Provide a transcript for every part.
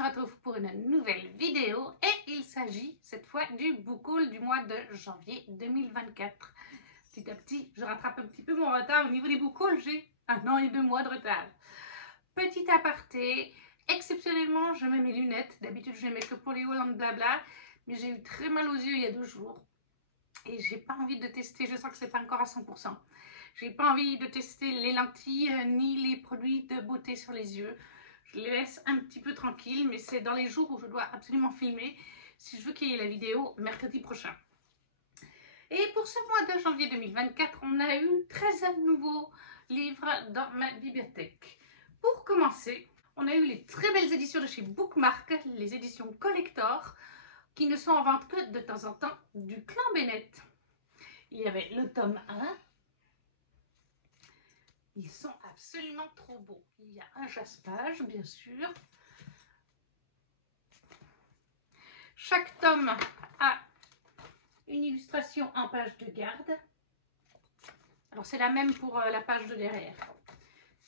se retrouve pour une nouvelle vidéo et il s'agit cette fois du book haul du mois de janvier 2024. Petit à petit, je rattrape un petit peu mon retard au niveau des book hauls, j'ai 1 an et 2 mois de retard. Petit aparté, exceptionnellement, je mets mes lunettes. D'habitude, je les mets que pour les hauls en blabla, mais j'ai eu très mal aux yeux il y a 2 jours. Et j'ai pas envie de tester, je sens que c'est pas encore à 100%. J'ai pas envie de tester les lentilles ni les produits de beauté sur les yeux. Je les laisse un petit peu tranquilles, mais c'est dans les jours où je dois absolument filmer si je veux qu'il y ait la vidéo mercredi prochain. Et pour ce mois de janvier 2024, on a eu 13 nouveaux livres dans ma bibliothèque. Pour commencer, on a eu les très belles éditions de chez Bookmark, les éditions collector, qui ne sont en vente que de temps en temps, du Clan Bennett. Il y avait le tome 1. Ils sont absolument trop beaux. Il y a un chasse-page, bien sûr. Chaque tome a une illustration en page de garde. Alors c'est la même pour la page de derrière.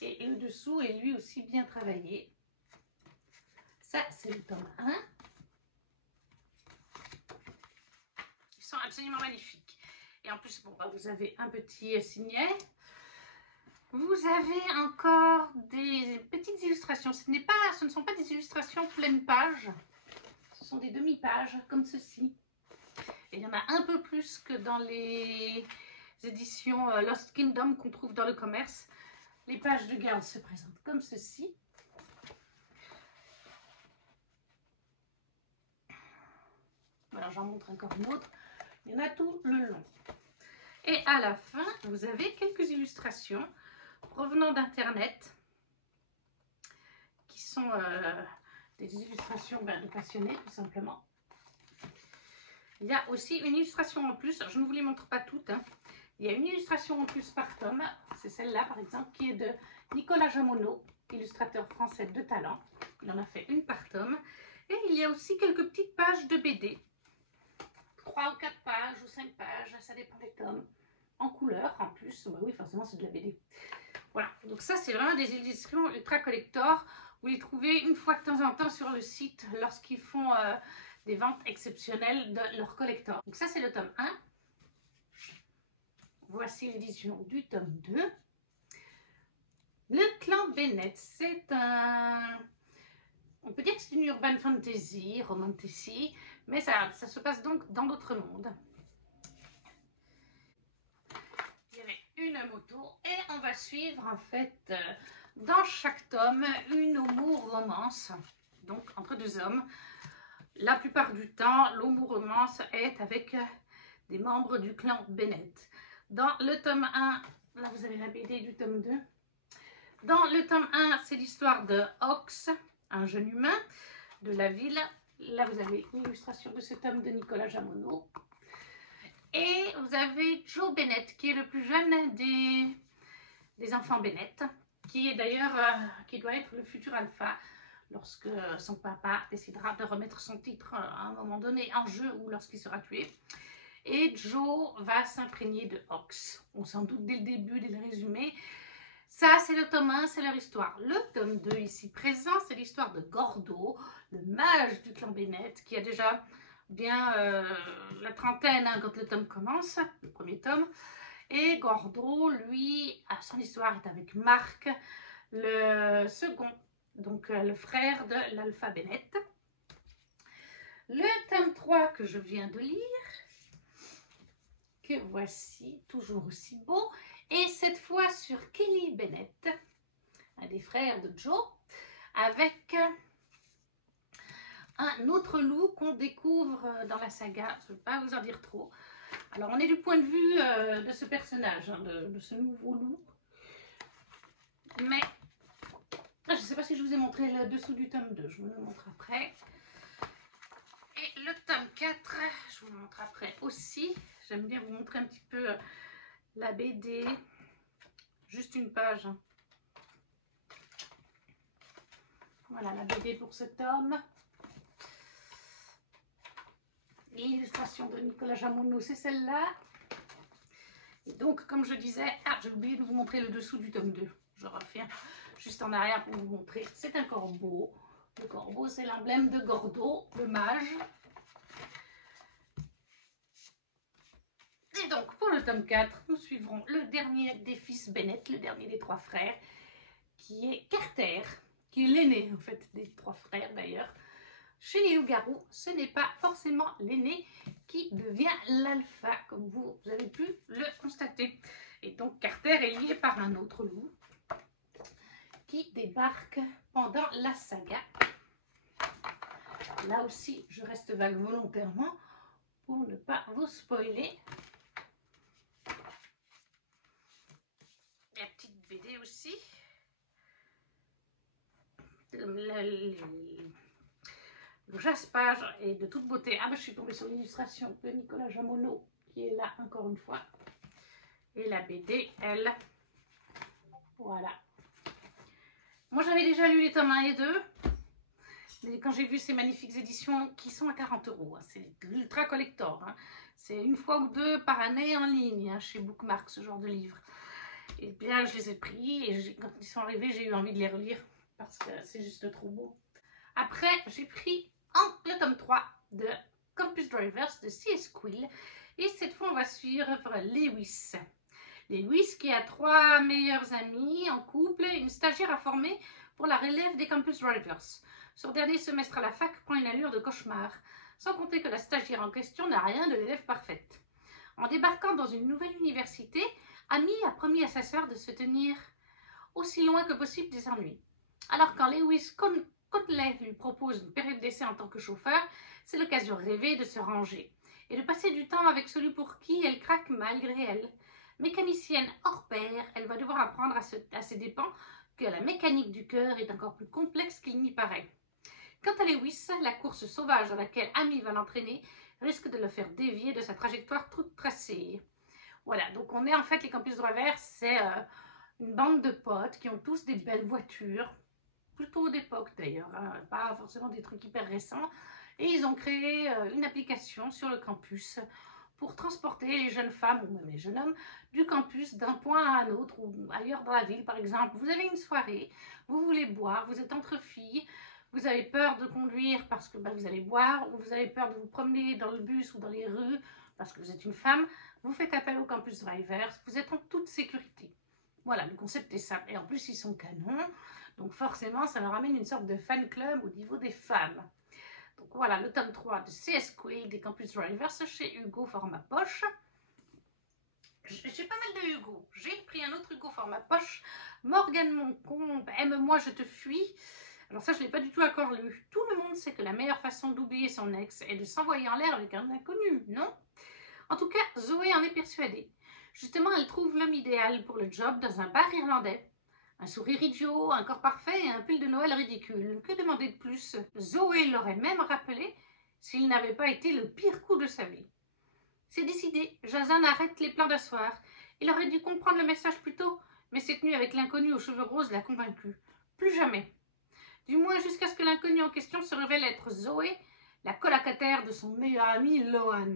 Et le dessous est lui aussi bien travaillé. Ça, c'est le tome 1. Ils sont absolument magnifiques. Et en plus, bon, vous avez un petit signet. Vous avez encore des petites illustrations. Ce ne sont pas des illustrations pleine page. Ce sont des demi-pages comme ceci. Et il y en a un peu plus que dans les éditions Lost Kingdom qu'on trouve dans le commerce. Les pages de garde se présentent comme ceci. Voilà, j'en montre encore une autre. Il y en a tout le long. Et à la fin, vous avez quelques illustrations provenant d'Internet qui sont des illustrations de passionnés, tout simplement. Il y a aussi une illustration en plus, je ne vous les montre pas toutes, hein. Il y a une illustration en plus par tome, c'est celle-là par exemple, qui est de Nicolas Jamonneau, illustrateur français de talent. Il en a fait une par tome. Et il y a aussi quelques petites pages de BD, 3 ou 4 pages ou 5 pages, ça dépend des tomes, en couleur en plus. Bah oui, forcément c'est de la BD. Voilà, donc ça c'est vraiment des éditions ultra collector. Vous les trouvez une fois de temps en temps sur le site lorsqu'ils font des ventes exceptionnelles de leur collector. Donc ça c'est le tome 1. Voici l'édition du tome 2. Le Clan Bennett, c'est un... On peut dire que c'est une urban fantasy, romantasy, mais ça se passe donc dans d'autres mondes. Il y avait une moto et on va suivre en fait dans chaque tome une homo-romance, donc entre 2 hommes. La plupart du temps, l'homo-romance est avec des membres du clan Bennett. Dans le tome 1, là vous avez la BD du tome 2. Dans le tome 1, c'est l'histoire de Ox, un jeune humain de la ville. Là vous avez une illustration de ce tome de Nicolas Jamonneau. Et vous avez Joe Bennett, qui est le plus jeune des enfants Bennett, qui est d'ailleurs, qui doit être le futur alpha, lorsque son papa décidera de remettre son titre à un moment donné en jeu ou lorsqu'il sera tué. Et Joe va s'imprégner de Ox. On s'en doute dès le début, dès le résumé. Ça, c'est le tome 1, c'est leur histoire. Le tome 2, ici présent, c'est l'histoire de Gordo, le mage du clan Bennett, qui a déjà bien la trentaine hein, quand le tome commence, le premier tome. Et Gordo, lui, son histoire est avec Marc, le second, donc le frère de l'Alpha Bennett. Le tome 3 que je viens de lire, que voici, toujours aussi beau, et cette fois sur Kelly Bennett, un des frères de Joe, avec un autre loup qu'on découvre dans la saga. Je ne vais pas vous en dire trop. Alors, on est du point de vue de ce personnage, hein, de ce nouveau loup. Mais, je ne sais pas si je vous ai montré le dessous du tome 2. Je vous le montre après. Et le tome 4, je vous le montre après aussi. J'aime bien vous montrer un petit peu la BD. Juste une page. Voilà la BD pour ce tome. L'illustration de Nicolas Jamonneau, c'est celle-là. Et donc, comme je disais, j'ai oublié de vous montrer le dessous du tome 2. Je refais juste en arrière pour vous montrer. C'est encore beau. Le corbeau, c'est l'emblème de Gordo, le mage. Et donc, pour le tome 4, nous suivrons le dernier des fils Bennett, le dernier des 3 frères, qui est Carter, qui est l'aîné, en fait, des 3 frères, d'ailleurs. Chez les loups-garous, ce n'est pas forcément l'aîné qui devient l'alpha, comme vous avez pu le constater. Et donc, Carter est lié par un autre loup qui débarque pendant la saga. Là aussi, je reste vague volontairement pour ne pas vous spoiler. La petite BD aussi. Le jaspage est de toute beauté. Ah ben, je suis tombée sur l'illustration de Nicolas Jamonneau qui est là encore une fois. Et la BD, elle, voilà. Moi, j'avais déjà lu les tomes 1 et 2. Mais quand j'ai vu ces magnifiques éditions qui sont à 40 €, hein, c'est ultra collector. Hein. C'est une fois ou deux par année en ligne hein, chez Bookmark, ce genre de livres. Et bien, je les ai pris et quand ils sont arrivés, j'ai eu envie de les relire parce que c'est juste trop beau. Après, j'ai pris le tome 3 de Campus Drivers de C.S. Quill. Et cette fois, on va suivre Lewis. Lewis qui a 3 meilleurs amis en couple et une stagiaire à former pour la relève des Campus Drivers. Son dernier semestre à la fac prend une allure de cauchemar, sans compter que la stagiaire en question n'a rien de l'élève parfaite. En débarquant dans une nouvelle université, Amy a promis à sa sœur de se tenir aussi loin que possible des ennuis. Alors quand Lewis Conley lui propose une période d'essai en tant que chauffeur, c'est l'occasion rêvée de se ranger et de passer du temps avec celui pour qui elle craque malgré elle. Mécanicienne hors pair, elle va devoir apprendre à ses dépens que la mécanique du cœur est encore plus complexe qu'il n'y paraît. Quant à Lewis, la course sauvage dans laquelle Amy va l'entraîner risque de le faire dévier de sa trajectoire toute tracée. Voilà, donc on est en fait les Campus Drivers, c'est une bande de potes qui ont tous des belles voitures, plutôt d'époque d'ailleurs, hein, pas forcément des trucs hyper récents. Et ils ont créé une application sur le campus pour transporter les jeunes femmes ou même les jeunes hommes du campus d'un point à un autre ou ailleurs dans la ville par exemple. Vous avez une soirée, vous voulez boire, vous êtes entre filles, vous avez peur de conduire parce que vous allez boire ou vous avez peur de vous promener dans le bus ou dans les rues parce que vous êtes une femme, vous faites appel au Campus Drivers, vous êtes en toute sécurité. Voilà, le concept est simple. Et en plus, ils sont canons, donc forcément, ça leur amène une sorte de fan club au niveau des femmes. Donc voilà, le tome 3 de C.S. Quill des Campus Drivers chez Hugo format poche. J'ai pas mal de Hugo. J'ai pris un autre Hugo format poche. Morgane Moncombe, aime-moi, je te fuis. Alors ça, je ne l'ai pas du tout encore lu. Tout le monde sait que la meilleure façon d'oublier son ex est de s'envoyer en l'air avec un inconnu, non? En tout cas, Zoé en est persuadée. Justement, elle trouve l'homme idéal pour le job dans un bar irlandais. Un sourire idiot, un corps parfait et un pull de Noël ridicule. Que demander de plus? Zoé l'aurait même rappelé s'il n'avait pas été le pire coup de sa vie. C'est décidé, Jason arrête les plans d'asseoir. Il aurait dû comprendre le message plus tôt, mais cette nuit avec l'inconnu aux cheveux roses l'a convaincu. Plus jamais. Du moins jusqu'à ce que l'inconnu en question se révèle être Zoé, la colocataire de son meilleur ami Lohan.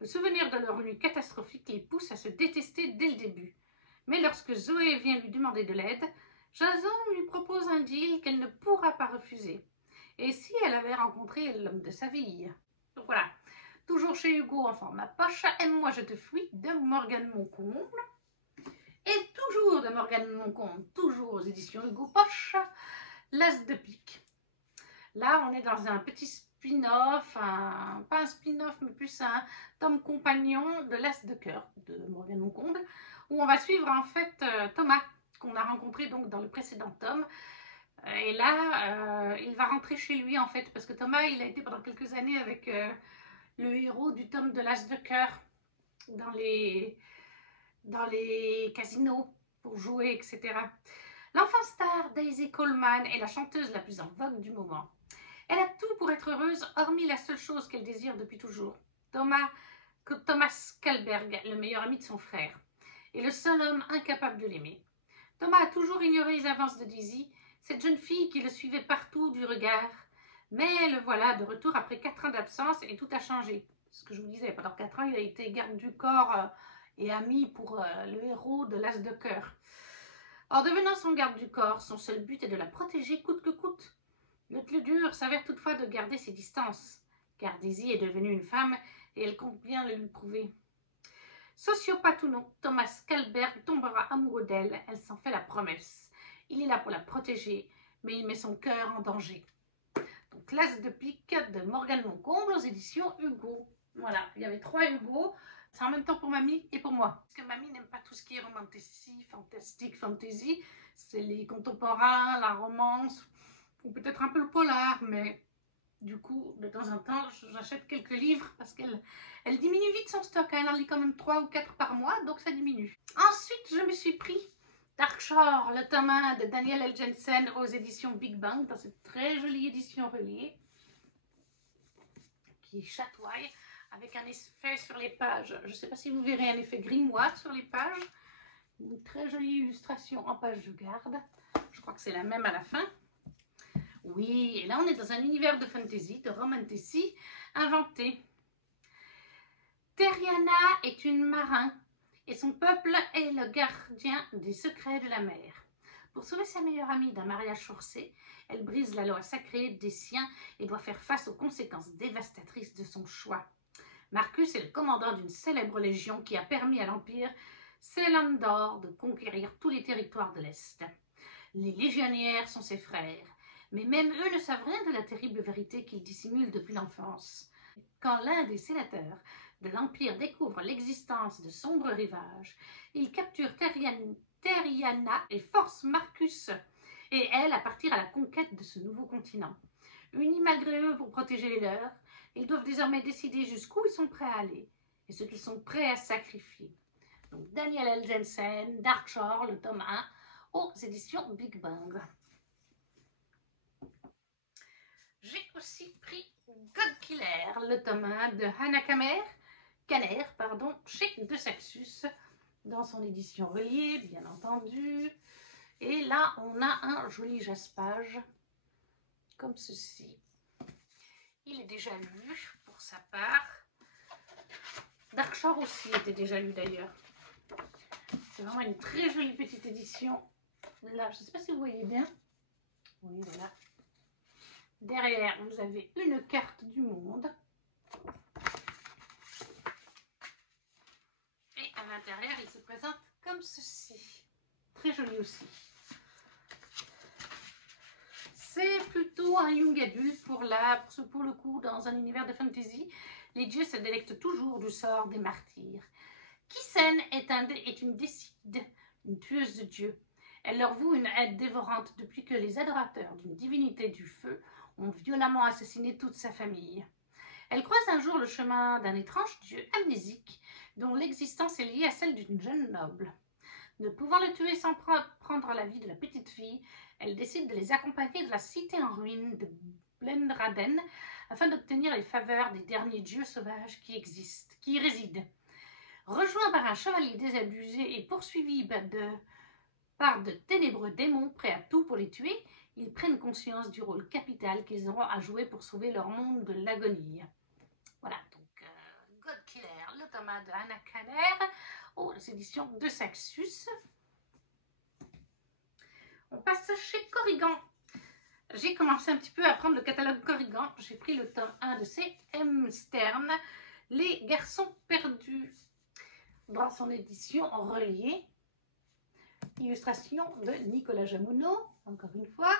Le souvenir de leur nuit catastrophique les pousse à se détester dès le début. Mais lorsque Zoé vient lui demander de l'aide, Jason lui propose un deal qu'elle ne pourra pas refuser. Et si elle avait rencontré l'homme de sa vie? Donc voilà, toujours chez Hugo en format poche, Aime-moi, je te fuis de Morgane Moncombe. Et toujours de Morgane Moncombe, toujours aux éditions Hugo Poche, L'As de pique. Là, on est dans un petit spin-off, pas un spin-off, mais plus un tome compagnon de L'As de cœur de Morgane Moncombe, où on va suivre en fait Thomas, qu'on a rencontré donc dans le précédent tome. Et là, il va rentrer chez lui en fait, parce que Thomas, il a été pendant quelques années avec le héros du tome de L'As de cœur dans les casinos pour jouer, etc. L'enfant star Daisy Coleman est la chanteuse la plus en vogue du moment. Elle a tout pour être heureuse, hormis la seule chose qu'elle désire depuis toujours. Thomas Kalberg, le meilleur ami de son frère, est le seul homme incapable de l'aimer. Thomas a toujours ignoré les avances de Daisy, cette jeune fille qui le suivait partout du regard. Mais le voilà de retour après 4 ans d'absence et tout a changé. Ce que je vous disais, pendant 4 ans, il a été garde du corps et ami pour le héros de L'As de cœur. En devenant son garde du corps, son seul but est de la protéger coûte que coûte. Le plus dur s'avère toutefois de garder ses distances, car Daisy est devenue une femme et elle compte bien le lui prouver. Sociopathe ou non, Thomas Calbert tombera amoureux d'elle, elle s'en fait la promesse. Il est là pour la protéger, mais il met son cœur en danger. Donc, l'As de pique de Morgane Moncomble aux éditions Hugo. Voilà, il y avait 3 Hugo. C'est en même temps pour mamie et pour moi. Parce que mamie n'aime pas tout ce qui est romantici, fantastique, fantasy. C'est les contemporains, la romance, ou peut-être un peu le polar, mais du coup, de temps en temps, j'achète quelques livres parce qu'elle diminue vite son stock. Elle en lit quand même 3 ou 4 par mois, donc ça diminue. Ensuite, je me suis pris Darkshore, le tome 1 de Daniel L. Jensen aux éditions Big Bang, dans cette très jolie édition reliée, qui chatoie, avec un effet sur les pages. Je ne sais pas si vous verrez un effet grimoire sur les pages. Une très jolie illustration en page de garde. Je crois que c'est la même à la fin. Oui, et là on est dans un univers de fantasy, de romantasy inventé. Terriana est une marin et son peuple est le gardien des secrets de la mer. Pour sauver sa meilleure amie d'un mariage forcé, elle brise la loi sacrée des siens et doit faire face aux conséquences dévastatrices de son choix. Marcus est le commandant d'une célèbre légion qui a permis à l'Empire Célandor de conquérir tous les territoires de l'Est. Les légionnaires sont ses frères, mais même eux ne savent rien de la terrible vérité qu'ils dissimulent depuis l'enfance. Quand l'un des sénateurs de l'Empire découvre l'existence de sombres rivages, il capture Terriana et force Marcus et elle à partir à la conquête de ce nouveau continent. Unis malgré eux pour protéger les leurs, ils doivent désormais décider jusqu'où ils sont prêts à aller et ce qu'ils sont prêts à sacrifier. Donc Daniel L. Jensen, Darkshore, le tome 1, aux éditions Big Bang. J'ai aussi pris Godkiller, le tome 1 de Hannah Kanner, chez De Saxus, dans son édition reliée, bien entendu. Et là, on a un joli jaspage, comme ceci. Il est déjà lu, pour sa part. Darkshore aussi était déjà lu, d'ailleurs. C'est vraiment une très jolie petite édition. Là, je ne sais pas si vous voyez bien. Oui, voilà. Derrière, vous avez une carte du monde. Et à l'intérieur, il se présente comme ceci. Très joli aussi. C'est plutôt un young adulte pour le coup, dans un univers de fantasy. Les dieux se délectent toujours du sort des martyrs. Kisen est une décide, une tueuse de dieux. Elle leur voue une haine dévorante depuis que les adorateurs d'une divinité du feu ont violemment assassiné toute sa famille. Elle croise un jour le chemin d'un étrange dieu amnésique dont l'existence est liée à celle d'une jeune noble. Ne pouvant le tuer sans prendre la vie de la petite fille, elle décide de les accompagner de la cité en ruine de Blenraden afin d'obtenir les faveurs des derniers dieux sauvages qui y résident. Rejoint par un chevalier désabusé et poursuivi par de ténébreux démons prêts à tout pour les tuer, ils prennent conscience du rôle capital qu'ils auront à jouer pour sauver leur monde de l'agonie. Voilà, donc Godkiller, le tome 1 de Hannah Kanner, aux éditions De Saxus. On passe chez Corrigan. J'ai commencé un petit peu à prendre le catalogue Corrigan. J'ai pris le tome 1 de C.M. Stern, Les garçons perdus, dans son édition en relié. Illustration de Nicolas Jamounot, encore une fois.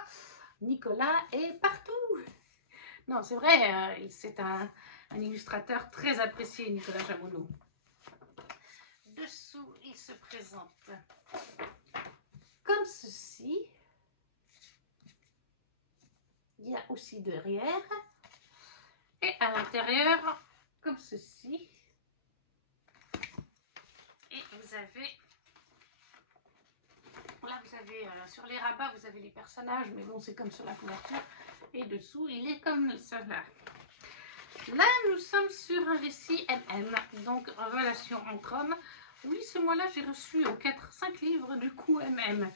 Nicolas est partout. Non, c'est vrai, c'est un illustrateur très apprécié, Nicolas Jamounot. Dessous, il se présente comme ceci. Il y a aussi derrière. Et à l'intérieur, comme ceci. Et vous avez... Là, vous avez, sur les rabats, vous avez les personnages, mais bon, c'est comme sur la couverture. Et dessous, il est comme cela. Là, nous sommes sur un récit MM, donc relation entre hommes. Oui, ce mois-là, j'ai reçu 4-5 livres du coup MM.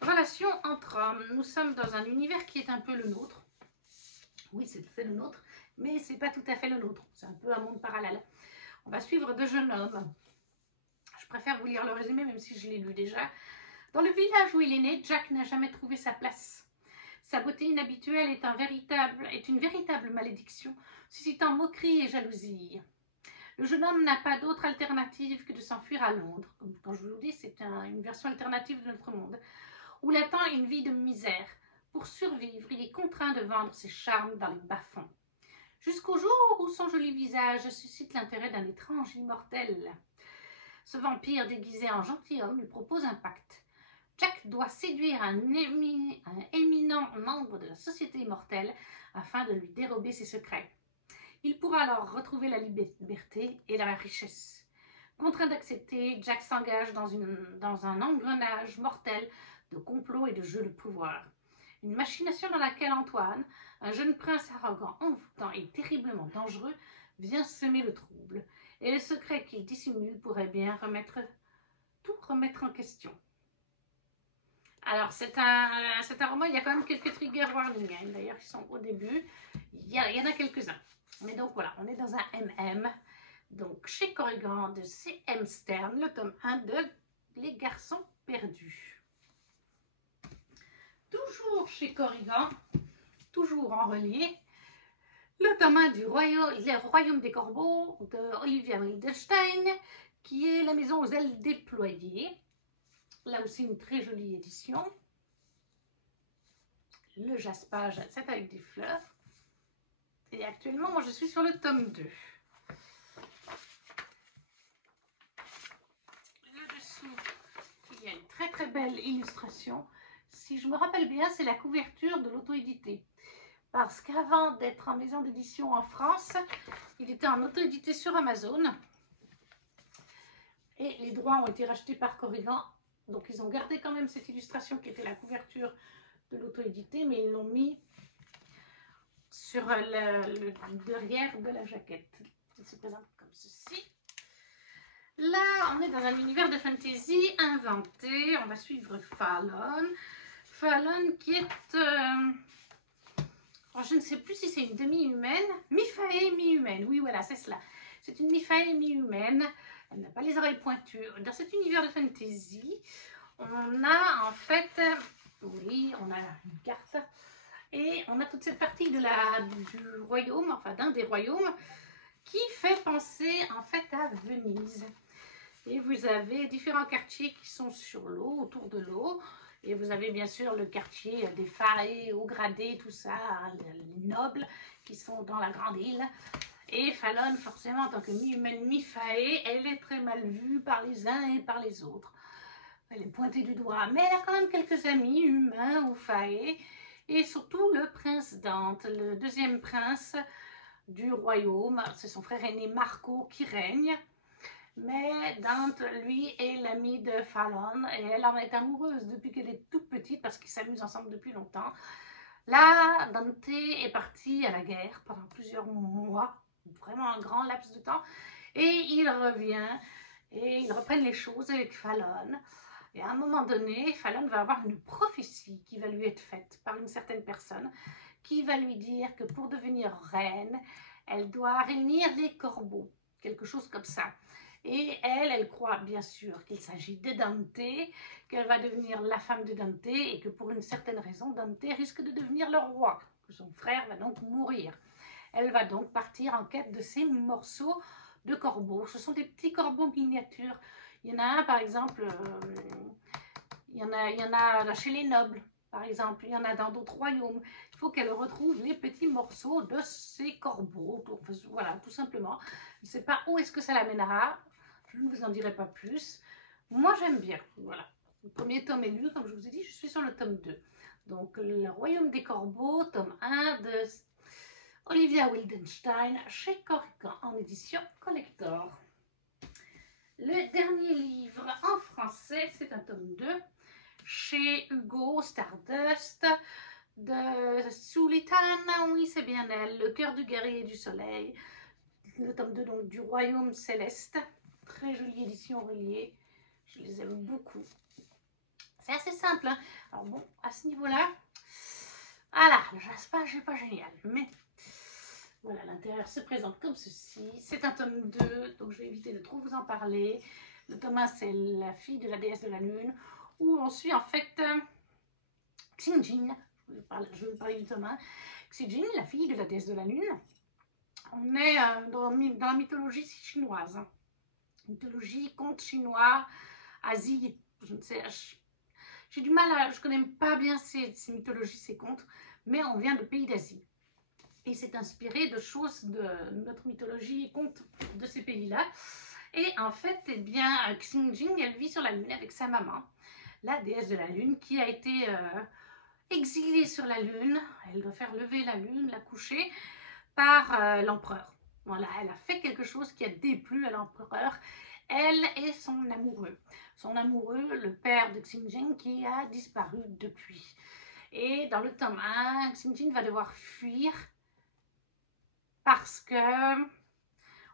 Relation entre hommes. Nous sommes dans un univers qui est un peu le nôtre. Oui, c'est le nôtre, mais c'est pas tout à fait le nôtre. C'est un peu un monde parallèle. On va suivre deux jeunes hommes. Je préfère vous lire le résumé, même si je l'ai lu déjà. Dans le village où il est né, Jack n'a jamais trouvé sa place. Sa beauté inhabituelle est une véritable malédiction, suscitant moquerie et jalousie. Le jeune homme n'a pas d'autre alternative que de s'enfuir à Londres. Comme quand je vous dis, c'est une version alternative de notre monde, où l'attend une vie de misère. Pour survivre, il est contraint de vendre ses charmes dans les bas-fonds. Jusqu'au jour où son joli visage suscite l'intérêt d'un étrange immortel. Ce vampire déguisé en gentilhomme lui propose un pacte. Jack doit séduire un éminent membre de la société immortelle afin de lui dérober ses secrets. Il pourra alors retrouver la liberté et la richesse. Contraint d'accepter, Jack s'engage dans un engrenage mortel de complots et de jeux de pouvoir. Une machination dans laquelle Antoine, un jeune prince arrogant, envoûtant et terriblement dangereux, vient semer le trouble. Et le secret qu'il dissimule pourrait bien tout remettre en question. Alors, c'est un roman, il y a quand même quelques trigger warnings. Hein. D'ailleurs, ils sont au début. Il y en a quelques-uns. Mais donc, voilà, on est dans un MM. Donc, chez Corrigan de C.M. Stern, le tome 1 de Les Garçons Perdus. Toujours chez Corrigan, toujours en relié, le tome 1 du Royaume des Corbeaux de Olivia Wildenstein, qui est La Maison aux ailes déployées. Là aussi, une très jolie édition. Le jaspage, c'est avec des fleurs. Et actuellement, moi, je suis sur le tome 2. Le dessous, il y a une très très belle illustration. Si je me rappelle bien, c'est la couverture de l'auto-édité. Parce qu'avant d'être en maison d'édition en France, il était en auto-édité sur Amazon. Et les droits ont été rachetés par Corrigan. Donc, ils ont gardé quand même cette illustration qui était la couverture de l'auto-édité, mais ils l'ont mis sur le derrière de la jaquette. Il se présente comme ceci. Là, on est dans un univers de fantasy inventé. On va suivre Fallon. Fallon qui est... alors, je ne sais plus si c'est une demi-humaine. Mi-faée, mi-humaine. Oui, voilà, c'est cela. C'est une mi-faée, mi-humaine. Elle n'a pas les oreilles pointues. Dans cet univers de fantasy, on a en fait... Oui, on a une carte. Et on a toute cette partie du royaume, enfin d'un des royaumes, qui fait penser en fait à Venise. Et vous avez différents quartiers qui sont sur l'eau, autour de l'eau. Et vous avez bien sûr le quartier des faées, haut gradés, tout ça, les nobles qui sont dans la grande île. Et Fallon, forcément, en tant que mi-humaine, mi-faée, elle est très mal vue par les uns et par les autres. Elle est pointée du doigt, mais elle a quand même quelques amis humains ou faées. Et surtout le prince Dante, le deuxième prince du royaume. C'est son frère aîné Marco qui règne. Mais Dante, lui, est l'ami de Fallon et elle en est amoureuse depuis qu'elle est toute petite parce qu'ils s'amusent ensemble depuis longtemps. Là, Dante est parti à la guerre pendant plusieurs mois, vraiment un grand laps de temps, et il revient et ils reprennent les choses avec Fallon. Et à un moment donné, Fallon va avoir une prophétie qui va lui être faite par une certaine personne qui va lui dire que pour devenir reine, elle doit réunir les corbeaux, quelque chose comme ça. Et elle croit bien sûr qu'il s'agit de Dante, qu'elle va devenir la femme de Dante et que pour une certaine raison, Dante risque de devenir le roi, que son frère va donc mourir. Elle va donc partir en quête de ces morceaux de corbeaux. Ce sont des petits corbeaux miniatures. Il y en a un par exemple, il y en a chez les nobles par exemple, il y en a dans d'autres royaumes. Il faut qu'elle retrouve les petits morceaux de ces corbeaux. Voilà, tout simplement. Je ne sais pas où est-ce que ça l'amènera. Je ne vous en dirai pas plus. Moi, j'aime bien. Voilà. Le premier tome est lu, comme je vous ai dit, je suis sur le tome 2. Donc, Le Royaume des Corbeaux, tome 1 de Olivia Wildenstein, chez Corrigan, en édition collector. Le dernier livre en français, c'est un tome 2, chez Hugo, Stardust, de Sulitane, oui, c'est bien elle, Le cœur du guerrier du soleil. Le tome 2 donc, du Royaume céleste. Très jolie édition reliée. Je les aime beaucoup. C'est assez simple. Hein. Alors bon, à ce niveau-là, voilà, le jaspage n'est pas génial. Mais voilà, l'intérieur se présente comme ceci. C'est un tome 2, donc je vais éviter de trop vous en parler. Le tome 1, c'est La fille de la déesse de la lune, où on suit en fait Xinjin. je vais parler du tome 1. Xijin, la fille de la déesse de la lune. On est dans la mythologie chinoise. Mythologie, conte chinois, Asie, je ne sais, j'ai du mal à, je connais pas bien ces mythologies, ces contes, mais on vient de pays d'Asie. Et c'est inspiré de choses de notre mythologie et contes de ces pays-là. Et en fait, eh bien, Xinjing, elle vit sur la lune avec sa maman, la déesse de la lune, qui a été exilée sur la lune. Elle doit faire lever la lune, la coucher, par l'empereur. Voilà, elle a fait quelque chose qui a déplu à l'empereur. Elle et son amoureux. Son amoureux, le père de Xinjing, qui a disparu depuis. Et dans le tome 1, Xinjing va devoir fuir parce que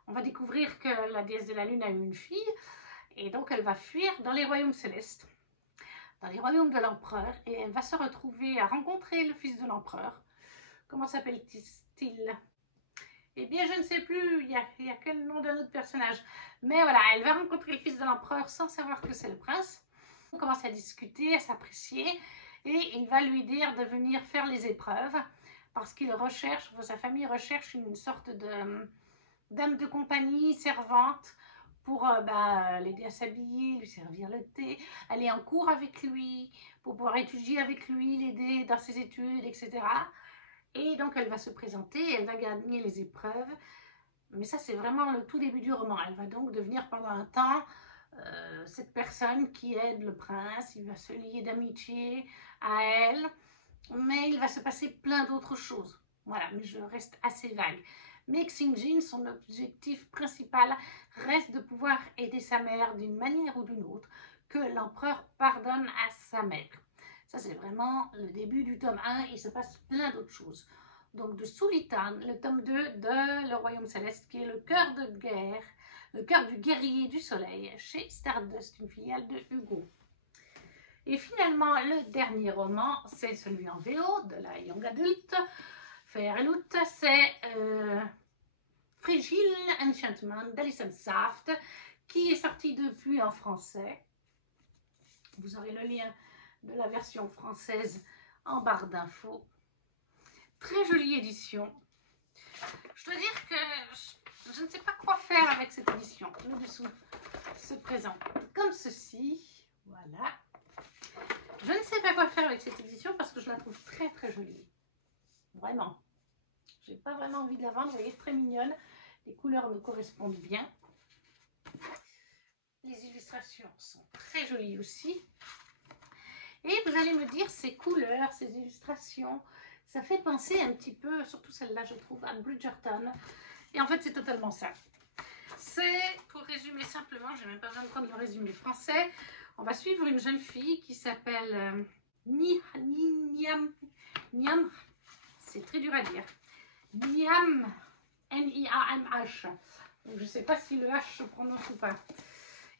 on va découvrir que la déesse de la lune a eu une fille. Et donc elle va fuir dans les royaumes célestes, dans les royaumes de l'empereur. Et elle va se retrouver à rencontrer le fils de l'empereur. Comment s'appelle-t-il? Eh bien, je ne sais plus, il y a quel nom d'un autre personnage. Mais voilà, elle va rencontrer le fils de l'empereur sans savoir que c'est le prince. On commence à discuter, à s'apprécier. Et il va lui dire de venir faire les épreuves. Parce qu'il recherche, sa famille recherche une sorte de dame de compagnie, servante, pour l'aider à s'habiller, lui servir le thé, aller en cours avec lui, pour pouvoir étudier avec lui, l'aider dans ses études, etc. Et donc, elle va se présenter, elle va gagner les épreuves. Mais ça, c'est vraiment le tout début du roman. Elle va donc devenir pendant un temps cette personne qui aide le prince. Il va se lier d'amitié à elle. Mais il va se passer plein d'autres choses. Voilà, mais je reste assez vague. Mais Xinjin, son objectif principal reste de pouvoir aider sa mère d'une manière ou d'une autre, que l'empereur pardonne à sa mère. Ça, c'est vraiment le début du tome 1. Il se passe plein d'autres choses. Donc, de Sulitan, le tome 2 de Le Royaume Céleste, qui est le cœur de guerre, le cœur du guerrier du soleil, chez Stardust, une filiale de Hugo. Et finalement, le dernier roman, c'est celui en VO de la Young Adult, Ferelut, c'est Fragile Enchantment d'Alison Saft, qui est sorti depuis en français. Vous aurez le lien de la version française en barre d'infos. Très jolie édition. Je dois dire que je ne sais pas quoi faire avec cette édition. Le dessous se présente comme ceci. Voilà. Je ne sais pas quoi faire avec cette édition parce que je la trouve très très jolie. Vraiment. J'ai pas vraiment envie de la vendre. Elle est très mignonne. Les couleurs me correspondent bien. Les illustrations sont très jolies aussi. Et vous allez me dire, ces couleurs, ces illustrations, ça fait penser un petit peu, surtout celle-là, je trouve, à Bridgerton. Et en fait, c'est totalement ça. C'est, pour résumer simplement, je n'ai même pas besoin de prendre le résumé français, on va suivre une jeune fille qui s'appelle Niam, c'est très dur à dire, Niam, N-I-A-M-H. Je ne sais pas si le H se prononce ou pas.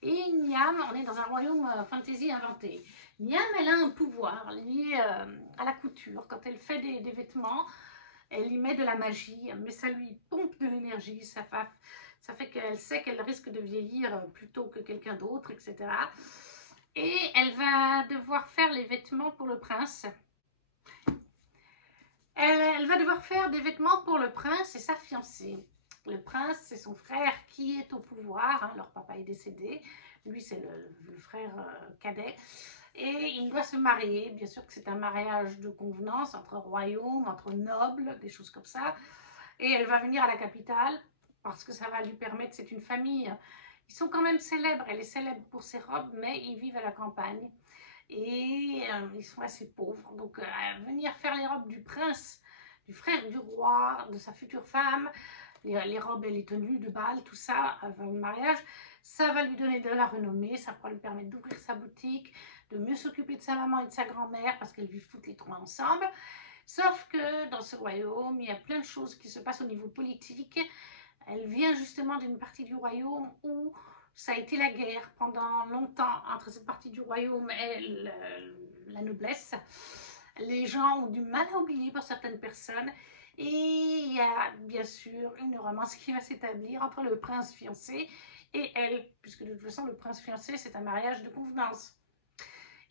Et Niam, on est dans un royaume fantasy inventé. Niam, elle a un pouvoir lié à la couture. Quand elle fait des vêtements, elle y met de la magie, mais ça lui pompe de l'énergie, ça fait qu'elle sait qu'elle risque de vieillir plutôt que quelqu'un d'autre, etc. Et elle va devoir faire les vêtements pour le prince. Elle va devoir faire des vêtements pour le prince et sa fiancée. Le prince, c'est son frère qui est au pouvoir, hein, leur papa est décédé, lui c'est le frère cadet. Et il doit se marier, bien sûr que c'est un mariage de convenance entre royaumes, entre nobles, des choses comme ça. Et elle va venir à la capitale parce que ça va lui permettre, c'est une famille, ils sont quand même célèbres, elle est célèbre pour ses robes, mais ils vivent à la campagne. Et ils sont assez pauvres, donc venir faire les robes du prince, du frère du roi, de sa future femme, les robes et les tenues de bal, tout ça, avant le mariage, ça va lui donner de la renommée, ça va lui permettre d'ouvrir sa boutique, de mieux s'occuper de sa maman et de sa grand-mère parce qu'elles vivent toutes les trois ensemble. Sauf que dans ce royaume, il y a plein de choses qui se passent au niveau politique. Elle vient justement d'une partie du royaume où ça a été la guerre pendant longtemps entre cette partie du royaume et la noblesse. Les gens ont du mal à oublier pour certaines personnes. Et il y a bien sûr une romance qui va s'établir entre le prince fiancé et elle, puisque de toute façon le prince fiancé c'est un mariage de convenance.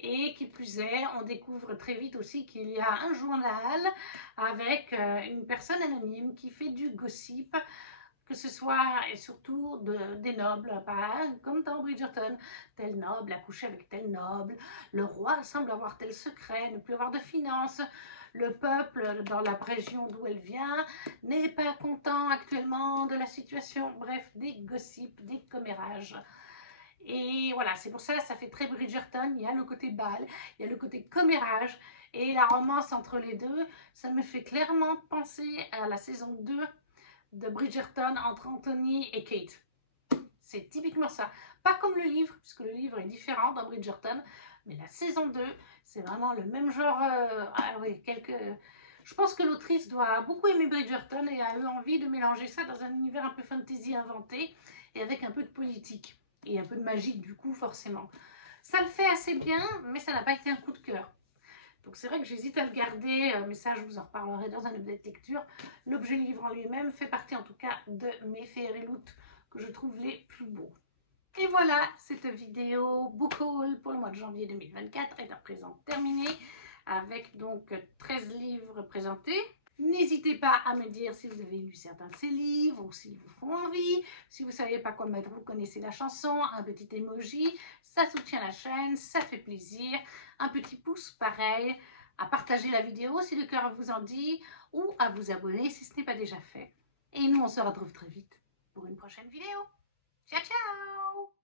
Et qui plus est, on découvre très vite aussi qu'il y a un journal avec une personne anonyme qui fait du gossip, que ce soit et surtout des nobles, pas comme dans Bridgerton, tel noble a couché avec tel noble, le roi semble avoir tel secret, ne plus avoir de finances, le peuple dans la région d'où elle vient n'est pas content actuellement de la situation, bref, des gossips, des commérages. Et voilà, c'est pour ça que ça fait très Bridgerton, il y a le côté bal, il y a le côté commérage, et la romance entre les deux, ça me fait clairement penser à la saison 2 de Bridgerton entre Anthony et Kate. C'est typiquement ça. Pas comme le livre, puisque le livre est différent dans Bridgerton, mais la saison 2, c'est vraiment le même genre. Ah oui, je pense que l'autrice doit beaucoup aimer Bridgerton et a eu envie de mélanger ça dans un univers un peu fantasy inventé et avec un peu de politique et un peu de magie, du coup, forcément. Ça le fait assez bien, mais ça n'a pas été un coup de cœur. Donc c'est vrai que j'hésite à le garder, mais ça je vous en reparlerai dans un update lecture. L'objet livre en lui-même fait partie en tout cas de mes Fairy Loot que je trouve les plus beaux. Et voilà, cette vidéo book haul pour le mois de janvier 2024 est à présent terminée avec donc 13 livres présentés. N'hésitez pas à me dire si vous avez lu certains de ces livres ou s'ils vous font envie. Si vous ne savez pas quoi mettre, vous connaissez la chanson, un petit emoji, ça soutient la chaîne, ça fait plaisir. Un petit pouce pareil, à partager la vidéo si le cœur vous en dit ou à vous abonner si ce n'est pas déjà fait. Et nous, on se retrouve très vite pour une prochaine vidéo. Ciao, ciao!